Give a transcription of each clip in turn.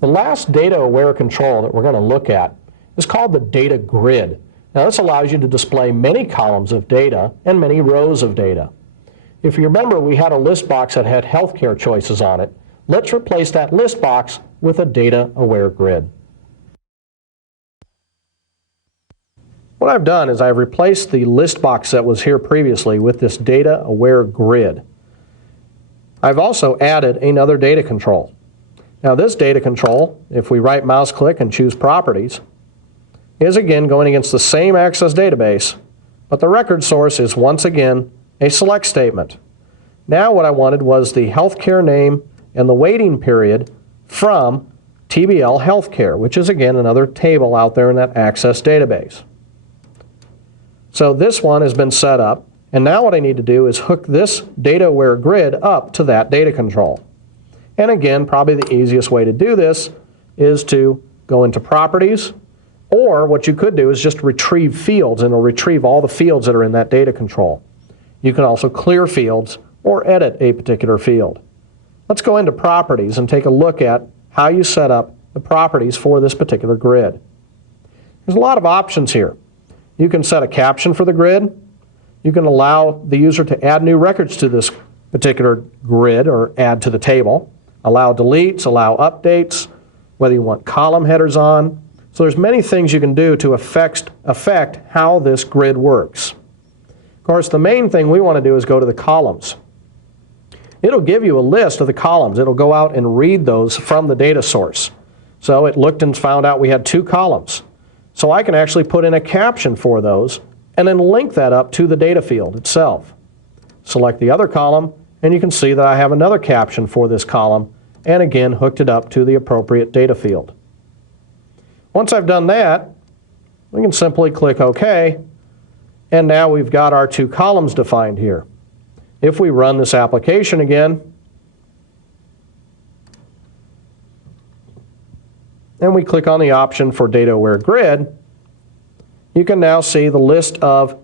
The last data-aware control that we're going to look at is called the data grid. Now this allows you to display many columns of data and many rows of data. If you remember, we had a list box that had healthcare choices on it. Let's replace that list box with a data-aware grid. What I've done is I've replaced the list box that was here previously with this data-aware grid. I've also added another data control. Now this data control, if we right mouse click and choose properties, is again going against the same Access database, but the record source is once again a select statement. Now what I wanted was the healthcare name and the waiting period from TBL Healthcare, which is again another table out there in that Access database. So this one has been set up, and now what I need to do is hook this data-aware grid up to that data control. And again, probably the easiest way to do this is to go into Properties, or what you could do is just retrieve fields, and it'll retrieve all the fields that are in that data control. You can also clear fields or edit a particular field. Let's go into Properties and take a look at how you set up the properties for this particular grid. There's a lot of options here. You can set a caption for the grid. You can allow the user to add new records to this particular grid or add to the table. Allow deletes, allow updates, whether you want column headers on. So there's many things you can do to affect how this grid works. Of course, the main thing we want to do is go to the columns. It'll give you a list of the columns. It'll go out and read those from the data source. So it looked and found out we had 2 columns. So I can actually put in a caption for those and then link that up to the data field itself. Select the other column, and you can see that I have another caption for this column, and again hooked it up to the appropriate data field. Once I've done that, we can simply click OK, and now we've got our 2 columns defined here. If we run this application again, and we click on the option for data-aware grid, you can now see the list of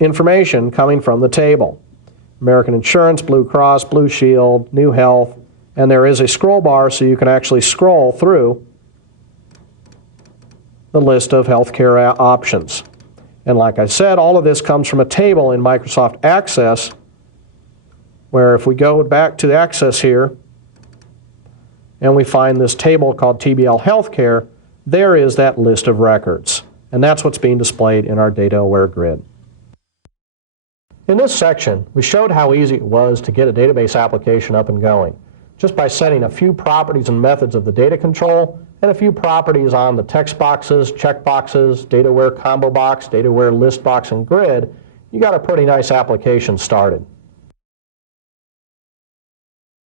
information coming from the table. American Insurance, Blue Cross, Blue Shield, New Health, and there is a scroll bar so you can actually scroll through the list of healthcare options. And like I said, all of this comes from a table in Microsoft Access, where if we go back to Access here, and we find this table called TBL Healthcare, there is that list of records. And that's what's being displayed in our data-aware grid. In this section, we showed how easy it was to get a database application up and going, just by setting a few properties and methods of the data control and a few properties on the text boxes, check boxes, data-aware combo box, data-aware list box, and grid. You got a pretty nice application started.